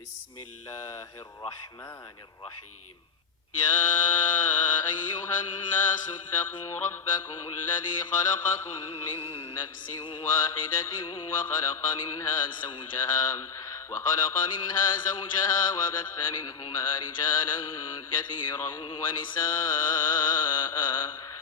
بسم الله الرحمن الرحيم. يا أيها الناس اتقوا ربكم الذي خلقكم من نفس واحدة وخلق منها زوجها وبث منهما رجالا كثيرا ونساء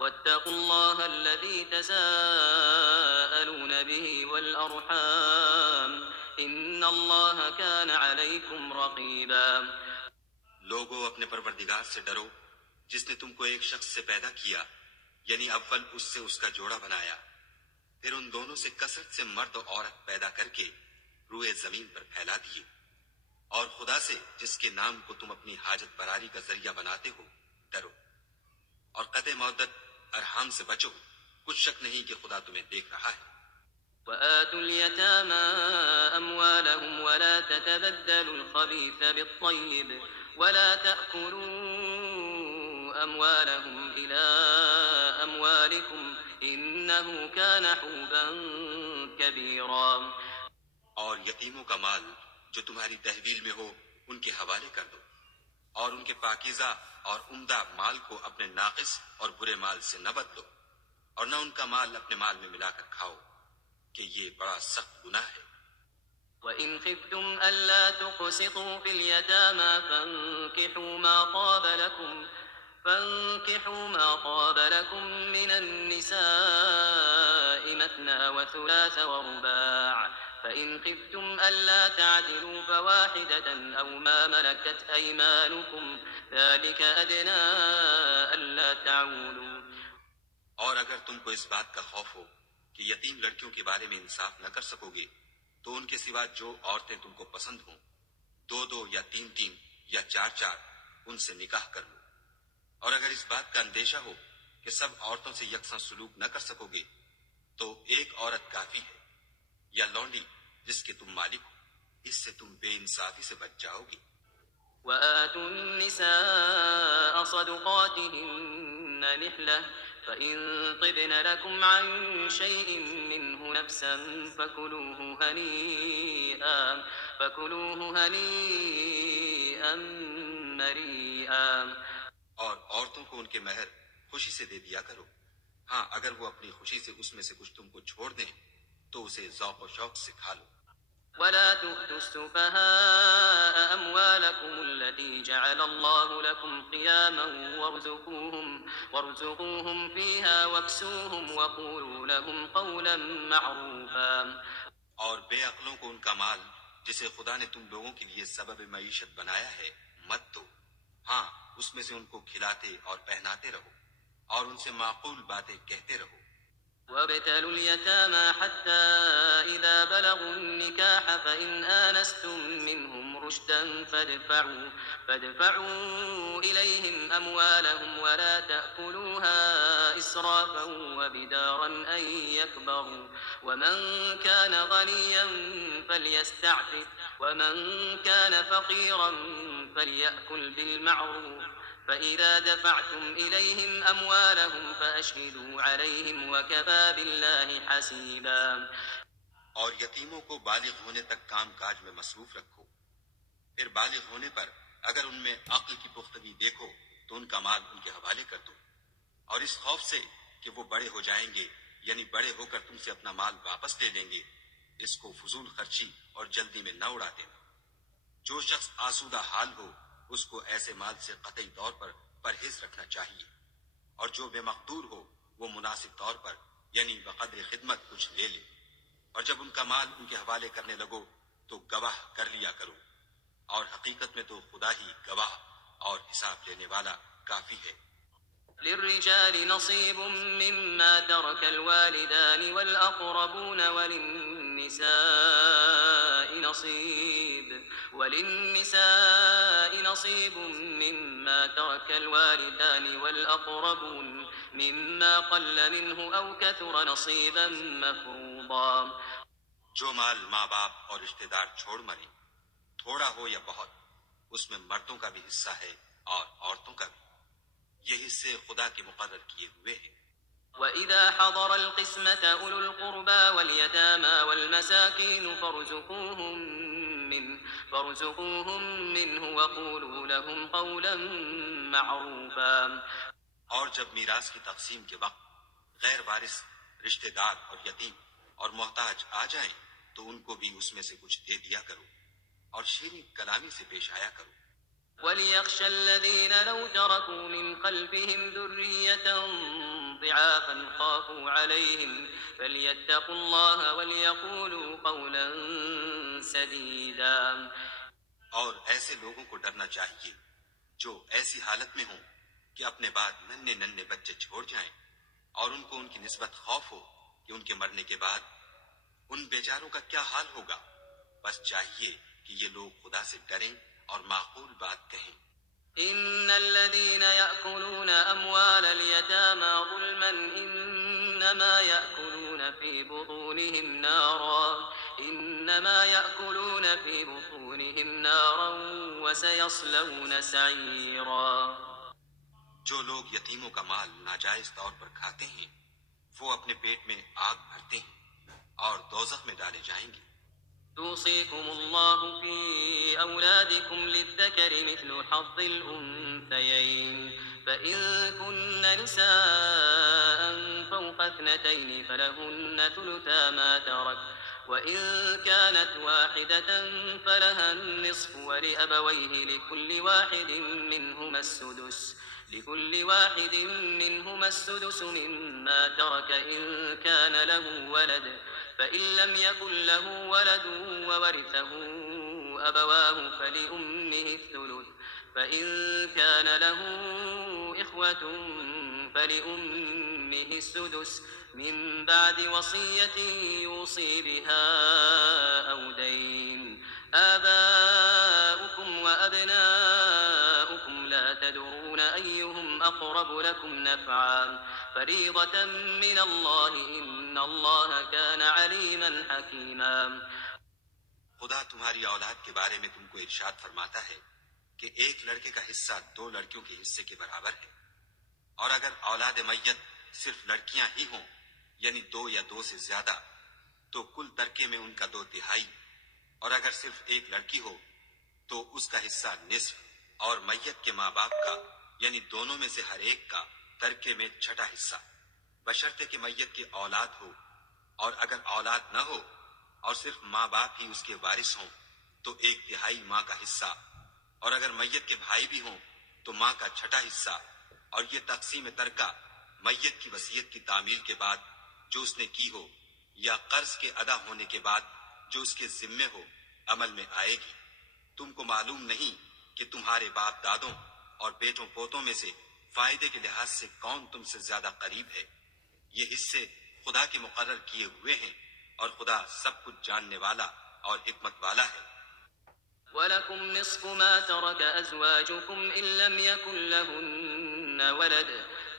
واتقوا الله الذي تساءلون به والأرحام إن الله كان عليكم رقيبا. لوگو اپنے پروردگار سے ڈرو جس نے تم کو ایک شخص سے پیدا کیا، یعنی اول اس سے اس کا جوڑا بنایا، پھر ان دونوں سے کثرت سے مرد و عورت پیدا کر کے روئے زمین پر پھیلا دیے، اور خدا سے جس کے نام کو تم اپنی حاجت براری کا ذریعہ بناتے ہو ڈرو، اور قطع مودت ارحام سے بچو، کچھ شک نہیں کہ خدا تمہیں دیکھ رہا ہے۔ وآتوا اليتامى أموالهم ولا تتبدلوا الخبيث بالطيب ولا تأكلوا أموالهم إلى أموالكم إنه كان حوبا كبيرا. اور یتیموں کا مال جو تمہاری تحویل میں ہو ان کے حوالے کر دو، اور ان کے پاکیزہ اور عمدہ مال کو اپنے ناقص اور برے مال سے نہ بدلو، اور نہ ان کا مال اپنے مال میں ملا کر کھاؤ کہ یہ بڑا سخت گناہ ہے۔ وَإِنْ خِفْتُمْ أَلَّا تُقْسِطُوا فِي الْيَتَامَى فَانكِحُوا مَا طَابَ لَكُم مِّنَ النِّسَاءِ مَثْنَىٰ وَثُلَاثَ وَرُبَاعَ فَإِنْ خِفْتُمْ أَلَّا تَعْدِلُوا فَوَاحِدَةً أَوْ مَا مَلَكَتْ أَيْمَانُكُمْ ذَلِكَ أَدْنَىٰ أَلَّا تَعُولُوا. اور اگر تم کو اس بات کا خوف ہو کہ یتیم لڑکیوں کے بارے میں انصاف نہ کر سکو گے تو ان کے سوا جو عورتیں تم کو پسند ہوں، دو دو یا تین تین یا چار چار، ان سے نکاح کر لو۔ اور اگر اس بات کا اندیشہ ہو کہ سب عورتوں سے یکساں سلوک نہ کر سکو گے تو ایک عورت کافی ہے، یا لونڈی جس کے تم مالک ہو، اس سے تم بے انصافی سے بچ جاؤ گے۔ وآتوا النساء صدقاتهن نحلة فإن طبن لكم عن شيء منه نفسا فكلوه هنيئا مريئا. اور عورتوں کو ان کے مہر خوشی سے دے دیا کرو، ہاں اگر وہ اپنی خوشی سے اس میں سے کچھ تم کو چھوڑ دیں تو اسے ذوق و شوق سے کھا لو۔ ولا تؤتوا السفهاء أموالكم التي جعل الله لكم قياما وارزقوهم فيها واكسوهم وقولوا لهم قولا معروفا. اور بے عقلوں کو ان کا مال جسے خدا نے تم لوگوں کے لیے سبب معیشت بنایا ہے مت دو، ہاں اس میں سے ان کو کھلاتے اور پہناتے رہو، اور ان سے معقول باتیں کہتے رہو۔ وابتلوا اليتامى حتى إذا بلغوا النكاح فإن آنستم منهم رشدا فادفعوا إليهم أموالهم ولا تأكلوها إسرافا وبدارا أن يكبروا ومن كان غنيا فليستعفف ومن كان فقيرا فليأكل بالمعروف فإذا دفعتم إليهم أموالهم فأشهدوا عليهم وكفى بالله حسيبا. اور یتیموں کو بالغ ہونے تک کام کاج میں مصروف رکھو، پھر بالغ ہونے پر اگر ان میں عقل کی پختگی دیکھو تو ان کا مال ان کے حوالے کر دو، اور اس خوف سے کہ وہ بڑے ہو جائیں گے یعنی بڑے ہو کر تم سے اپنا مال واپس لے لیں گے، اس کو فضول خرچی اور جلدی میں نہ اڑا دینا۔ جو شخص آسودہ حال ہو اس کو ایسے مال سے قطعی طور پر پرہیز رکھنا چاہیے، اور جو بے مقدور ہو وہ مناسب طور پر یعنی بقدر خدمت کچھ لے لے، اور جب ان کا مال ان کے حوالے کرنے لگو تو گواہ کر لیا کرو، اور حقیقت میں تو خدا ہی گواہ اور حساب لینے والا کافی ہے۔ للرجال نصيب مما ترك الوالدان والأقربون وللنساء نصيب مما ترك الوالدان والأقربون مما قل منه أو كثر نصيبا مفروضا. جو مال ماں باپ اور رشتہ دار چھوڑ مرے، تھوڑا ہو یا بہت، اس میں مردوں کا بھی حصہ ہے اور عورتوں کا بھی، یہ حصے خدا کے مقرر کیے ہوئے ہیں۔ وَإِذَا حَضَرَ الْقِسْمَةَ أُولُو الْقُرْبَى وَالْيَتَامَى وَالْمَسَاكِينُ فَارْزُقُوهُم منه فارزقوهم منه وقولوا لهم قولا معروفا. اور جب میراث کی تقسیم کے وقت غیر وارث رشتہ دار اور یتیم اور محتاج آ جائیں تو ان کو بھی اس میں سے کچھ دے دیا کرو اور شیریں کلامی سے پیش آیا کرو. وَلْيَخْشَ الَّذِينَ لَوْ تَرَكُوا مِنْ خَلْفِهِمْ ذُرِّيَّةً ضِعَافًا خَافُوا عَلَيْهِمْ فَلْيَتَّقُوا اللَّهَ وَلْيَقُولُوا قَوْلًا سَدِيدًا. اور ایسے لوگوں کو ڈرنا چاہیے جو ایسی حالت میں ہوں کہ اپنے بعد ننھے ننھے بچے چھوڑ جائیں اور ان کو ان کی نسبت خوف ہو کہ ان کے مرنے کے بعد ان بیچاروں کا کیا حال ہوگا. بس چاہیے کہ یہ لوگ خدا سے ڈریں اور معقول بات کہیں. إن الذين يأكلون أموال اليتامى ظلما إنما يأكلون في بطونهم نارا وسيصلون سعيرا. جو لوگ یتیموں کا مال ناجائز طور پر کھاتے ہیں وہ اپنے پیٹ میں آگ بھرتے ہیں اور دوزخ میں ڈالے جائیں گے. يوصيكم الله في أولادكم للذكر مثل حظ الأنثيين فإن كن نساء فوق 2 فلهن ثلثا ما ترك وإن كانت واحدة فلها النصف ولأبويه لكل واحد منهما السدس مما ترك إن كان له ولد فإن لم يكن له ولد وورثه أبواه فلأمه الثلث فإن كان له إخوة فلأمه السدس من بعد وصية يوصي بها أو دين. آباؤكم وأبناؤكم لا تدرون أيهم أقرب لكم نفعا فريضة من الله إن الله كان عليما حكيما. خدا تمہاری اولاد کے بارے میں تم کو ارشاد فرماتا ہے کہ ایک لڑکے کا حصہ 2 لڑکیوں کے حصے کے برابر ہے، اور اگر اولاد میت صرف لڑکیاں ہی ہوں یعنی 2 یا 2 سے زیادہ تو کل ترکے میں ان کا 2/3، اور اگر صرف ایک لڑکی ہو تو اس کا حصہ نصف، اور میت کے ماں باپ کا یعنی دونوں میں سے ہر ایک کا ترکے میں 6واں حصہ، بشرطے کہ میت کی اولاد ہو. اور اگر اولاد نہ ہو اور صرف ماں باپ ہی اس کے وارث ہوں تو 1/3 ماں کا حصہ، اور اگر میت کے بھائی بھی ہوں تو ماں کا 6واں حصہ. اور یہ تقسیم ترکہ میت کی وصیت کی تعمیل کے بعد جو اس نے کی ہو یا قرض کے ادا ہونے کے بعد جو اس کے ذمے ہو عمل میں آئے گی. تم کو معلوم نہیں کہ تمہارے باپ دادوں اور بیٹوں پوتوں میں سے فائدے کے لحاظ سے کون تم سے زیادہ قریب ہے. یہ حصے خدا کے مقرر کیے ہوئے ہیں اور خدا سب کچھ جاننے والا اور حکمت والا ہے. وَلَكُمْ نِصْفُ مَا تَرَكَ أَزْوَاجُكُمْ إِن لَّمْ يَكُن لَّهُنَّ وَلَدٌ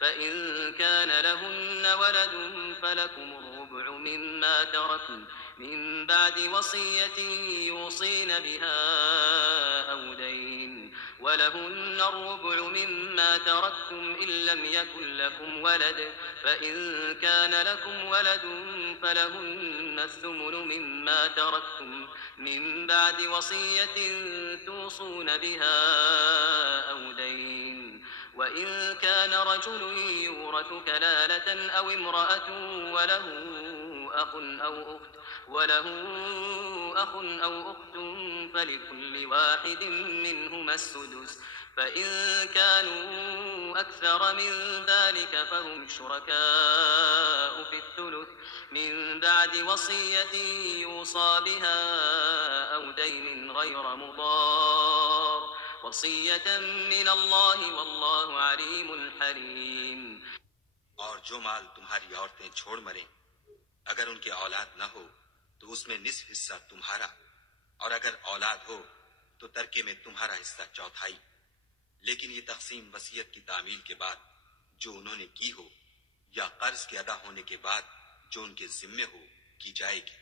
فَإِن كَانَ لَهُنَّ وَلَدٌ فَلَكُمُ الرُّبُعُ مِمَّا تَرَكْنَ مِن بَعْدِ وَصِيَّةٍ يُوصِينَ بِهَا أَوْ دَيْنٍ وَلَهُنَّ الرُّبُعُ مِمَّا تَرَكْتُمْ إِن لَّمْ يَكُن لَّكُمْ وَلَدٌ فَإِن كَانَ لَكُمْ وَلَدٌ فَلَهُنَّ الثُّمُنُ مِمَّا تَرَكْتُمْ من بعد وصية توصون بها أو دين. وإن كان رجل يورث كلالة أو امرأة وله أخ أو أخت فلكل واحد منهما السدس فإن كانوا أكثر من ذلك فهم شركاء في الثلث من بعد وصية يوصى بها أو دين غير مضار وصية من الله والله عليم حليم. اور جو مال تمہاری عورتیں چھوڑ مریں اگر ان کے اولاد نہ ہو تو اس میں نصف حصہ تمہارا، اور اگر اولاد ہو تو ترکے میں تمہارا حصہ 1/4. لیکن یہ تقسیم وصیت کی تعمیل کے بعد جو انہوں نے کی ہو یا قرض کے ادا ہونے کے بعد جو ان کے ذمے ہو کی جائے گی.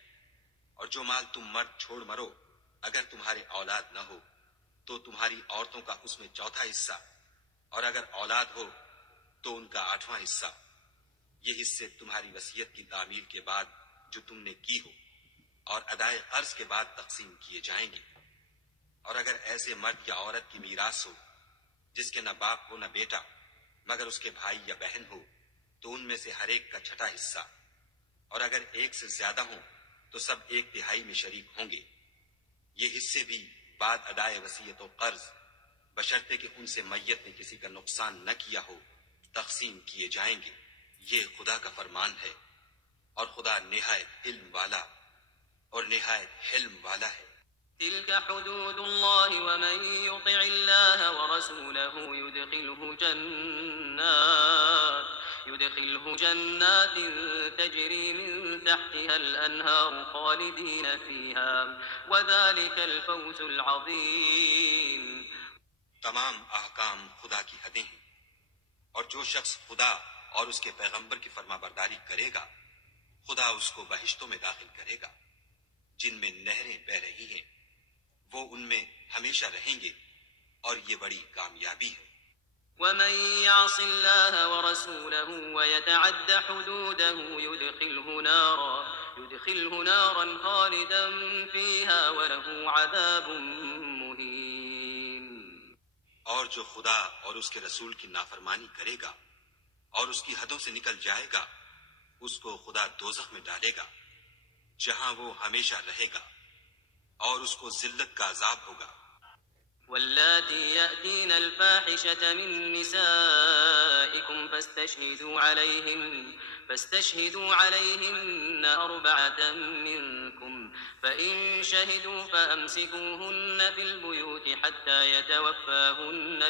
اور جو مال تم مرد چھوڑ مرو اگر تمہارے اولاد نہ ہو تو تمہاری عورتوں کا اس میں 1/4 حصہ، اور اگر اولاد ہو تو ان کا 8واں حصہ. یہ حصے تمہاری وصیت کی تعمیل کے بعد جو تم نے کی ہو اور ادائے قرض کے بعد تقسیم کیے جائیں گے. اگر ایسے مرد یا عورت کی میراث ہو جس کے نہ باپ ہو نہ بیٹا مگر اس کے بھائی یا بہن ہو تو ان میں سے ہر ایک کا چھٹا حصہ، اور اگر ایک سے زیادہ ہوں تو سب ایک تہائی میں شریک ہوں گے۔ یہ حصے بھی بعد ادائے وصیت و قرض بشرطے کہ ان سے میت نے کسی کا نقصان نہ کیا ہو تقسیم کیے جائیں گے۔ یہ خدا کا فرمان ہے، اور خدا نہایت علم والا اور نہایت حلم والا ہے۔ تلك حدود الله ومن يطع الله ورسوله يدخله جنات تجري من تحتها الأنهار خالدين فيها وذلك الفوز العظيم۔ تمام احکام خدا کی حدیں ہیں، اور جو شخص خدا اور اس کے پیغمبر کی فرما برداری کرے گا خدا اس کو بہشتوں میں داخل کرے گا جن میں نہریں بہ رہی ہیں، وہ ان میں ہمیشہ رہیں گے، اور یہ بڑی کامیابی ہے۔ ومن يعص الله ورسوله ويتعد حدوده يدخله نارا خالدا فيها وله عذاب مهين۔ اور جو خدا اور اس کے رسول کی نافرمانی کرے گا اور اس کی حدوں سے نکل جائے گا اس کو خدا دوزخ میں ڈالے گا جہاں وہ ہمیشہ رہے گا، اور اس کو ذلت کا عذاب ہوگا۔ واللاتي يأتين الفاحشة من نسائكم فاستشهدوا عليهن أربعة منكم، فإن شهدوا فأمسكوهن في البيوت حتى يتوفاهن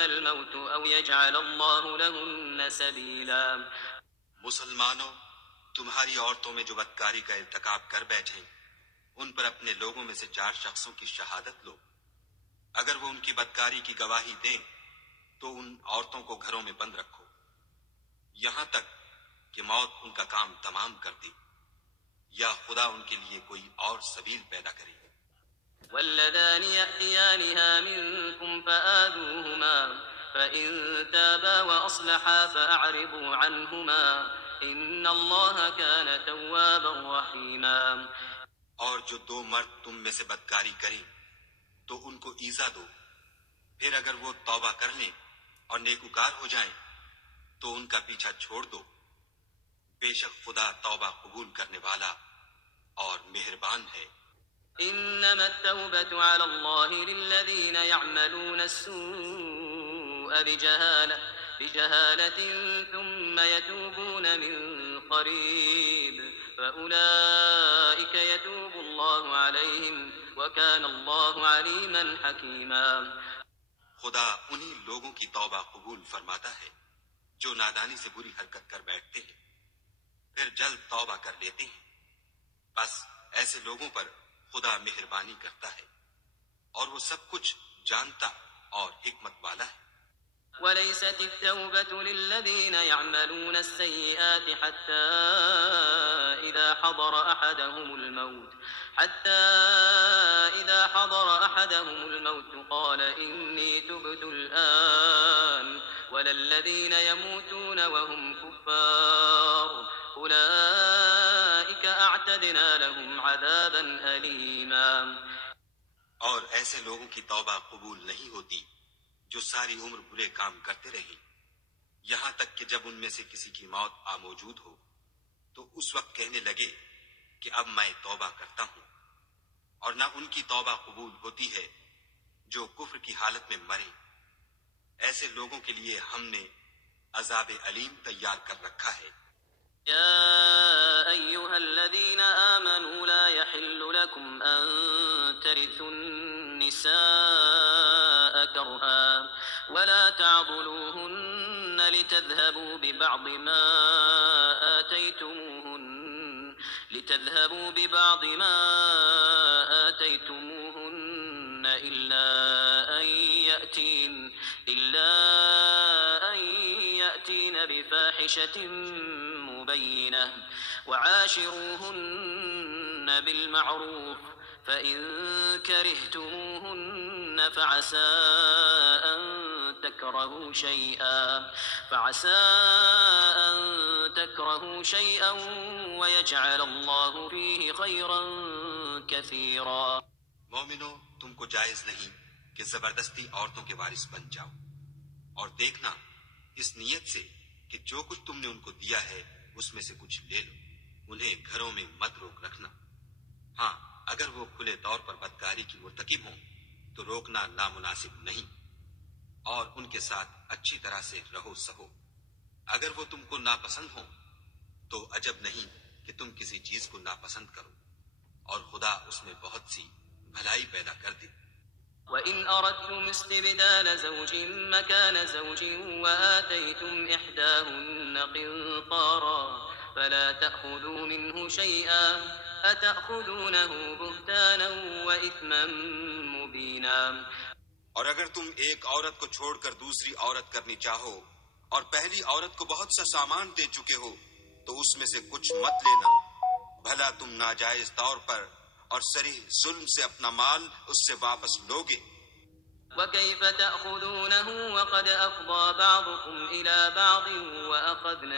الموت أو يجعل الله لهن سبيلا۔ مسلمانوں، تمہاری عورتوں میں جو بدکاری کا ارتکاب کر بیٹھیں ان پر اپنے لوگوں میں سے 4 شخصوں کی شہادت لو۔ اگر وہ ان کی بدکاری کی گواہی دیں تو ان عورتوں کو گھروں میں بند رکھو یہاں تک کہ موت ان کا کام تمام کر دے یا خدا ان کے لیے کوئی اور سبیل پیدا کرے۔ واللذان يأتيانها منكم فآذوهما فإن تابا وأصلحا فأعرضوا عنهما إن الله كان توابا رحيما۔ اور جو 2 مرد تم میں سے بدکاری کریں تو ان کو ایذا دو، پھر اگر وہ توبہ کر لیں اور نیکوکار ہو جائیں تو ان کا پیچھا چھوڑ دو، بے شک خدا توبہ قبول کرنے والا اور مہربان ہے۔ إنما التوبة على الله للذين يعملون السوء بجهالة ثم يتوبون من قريب فأولئك يتوب الله عليهم وكان الله عليما حكيما۔ خدا انہی لوگوں کی توبہ قبول فرماتا ہے جو نادانی سے بری حرکت کر بیٹھتے ہیں پھر جلد توبہ کر لیتے ہیں، بس ایسے لوگوں پر خدا مہربانی کرتا ہے اور وہ سب کچھ جانتا اور حکمت والا ہے۔ وليست التوبة للذين يعملون السيئات حتى إذا حضر أحدهم الموت قال إني تبت الآن، ولا الذين يموتون وهم كفار أولئك أعتدنا لهم عذابا أليما۔ اور ایسے لوگوں کی توبہ قبول نہیں ہوتی جو ساری عمر برے کام کرتے رہے یہاں تک کہ جب ان میں سے کسی کی موت آ موجود ہو تو اس وقت کہنے لگے کہ اب میں توبہ کرتا ہوں، اور نہ ان کی توبہ قبول ہوتی ہے جو کفر کی حالت میں مرے۔ ایسے لوگوں کے لیے ہم نے عذاب علیم تیار کر رکھا ہے۔ يا أيها الذين آمنوا لا يحل لكم أن ترثوا النساء كرها ولا تعضلوهن لتذهبوا ببعض ما آتيتموهن إلا أن يأتين بفاحشة مبينة وعاشروهن بالمعروف فإن كرهتموهن فعسى أن تكرهوا شيئا ويجعل الله فيه خيرا كثيرا. مومنو، تم کو جائز نہیں کہ زبردستی عورتوں کے وارث بن جاؤ، اور دیکھنا اس نیت سے کہ جو کچھ تم نے ان کو دیا ہے اس میں سے کچھ لے لو. انہیں گھروں میں مت روک رکھنا. ہاں، اگر وہ کھلے طور پر بدکاری کی مرتکب ہوں تو روکنا نامناسب نہیں، اور ان کے ساتھ اچھی طرح سے رہو سہو. اگر وہ تم کو ناپسند ہوں تو عجب نہیں کہ تم کسی چیز کو ناپسند کرو، اور خدا اس میں بہت سی بھلائی پیدا کر دے. وَإِنْ أَرَدْتُمْ اسْتِبْدَالَ زَوْجٍ مَّكَانَ زَوْجٍ وَآتَيْتُمْ إِحْدَاهُنَّ قِنطَارًا فَلَا تَأْخُذُوا مِنْهُ شَيْئًا أَتَأْخُذُونَهُ بُهْتَانًا وَإِثْمًا مُّبِينًا. اور اگر تم ایک عورت کو چھوڑ کر دوسری عورت کرنی چاہو اور پہلی عورت کو بہت سا سامان دے چکے ہو تو اس میں سے کچھ مت لینا، بھلا تم ناجائز طور پر اور صریح ظلم سے اپنا مال اس سے واپس لوگے. وَكَيْفَ تَأْخُذُونَهُ وَقَدْ أَفْضَىٰ بَعْضُكُمْ إِلَىٰ بَعْضٍ وَأَخَذْنَ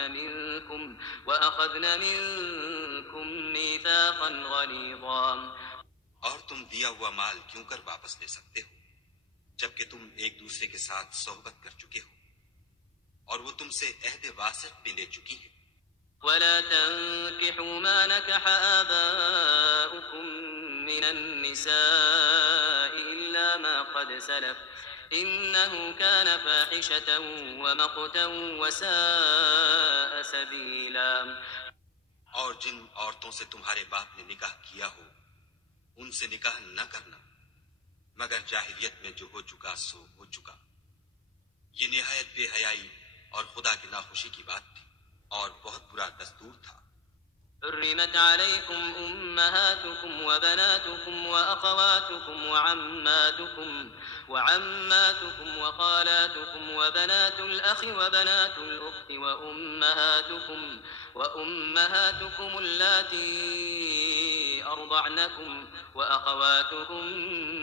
مِنكُم مِّيثَاقًا غَلِيظًا. اور تم دیا ہوا مال کیوں کر واپس لے سکتے ہو جبکہ تم ایک دوسرے کے ساتھ صحبت کر چکے ہو اور وہ تم سے عہد واسق بھی لے چکی ہیں. ولا تنكحوا ما نكح آباؤكم من النساء إلا ما قد سلف إنه كان فاحشة ومقتا وساء سبيلا. اور جن عورتوں سے تمہارے باپ نے نکاح کیا ہو ان سے نکاح نہ کرنا مگر جاہلیت میں جو ہو چکا سو ہو چکا. یہ نہایت بے حیائی اور خدا کی ناخوشی کی بات تھی اور بہت برا دستور تھا. حرمت عليكم أمهاتكم وبناتكم وأخواتكم وعماتكم وخالاتكم وبنات الأخ وبنات الأخت وأمهاتكم اللاتي أرضعنكم وأخواتكم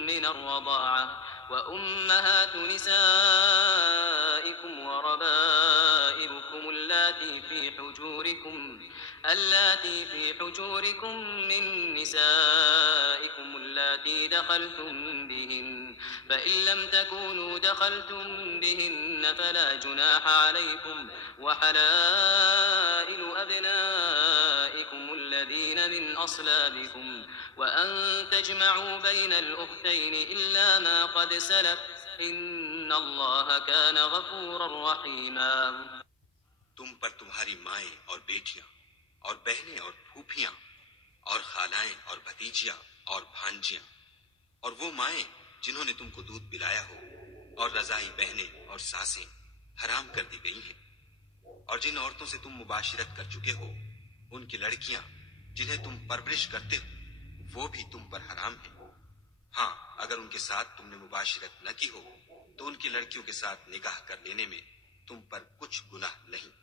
من الرضاعة وأمهات نسائكم وربائبكم اللاتي في حجوركم من نسائكم اللاتي دخلتم بهن فإن لم تكونوا دخلتم بهن فلا جناح عليكم وحلائل أبنائكم الذين من أصلابكم وأن تجمعوا بين الأختين إلا ما قد سلف إن الله كان غفورا رحيما. تم پر تمہاری مائیں اور بیٹیاں اور بہنیں اور پھوپھیاں اور خالائیں اور بھتیجیاں اور بھانجیاں اور وہ مائیں جنہوں نے تم کو دودھ پلایا ہو اور رضائی بہنیں اور ساسیں حرام کر دی گئی ہیں. اور جن عورتوں سے تم مباشرت کر چکے ہو ان کی لڑکیاں جنہیں تم پرورش کرتے ہو وہ بھی تم پر حرام ہیں. ہاں، اگر ان کے ساتھ تم نے مباشرت نہ کی ہو تو ان کی لڑکیوں کے ساتھ نکاح کر لینے میں تم پر کچھ گناہ نہیں.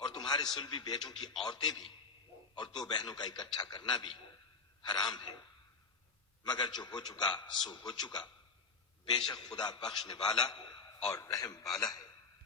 اور تمہارے صلبی بیٹوں کی عورتیں بھی اور دو بہنوں کا اکٹھا کرنا بھی حرام ہے مگر جو ہو چکا سو ہو چکا. بے شک خدا بخشنے والا اور رحم والا ہے.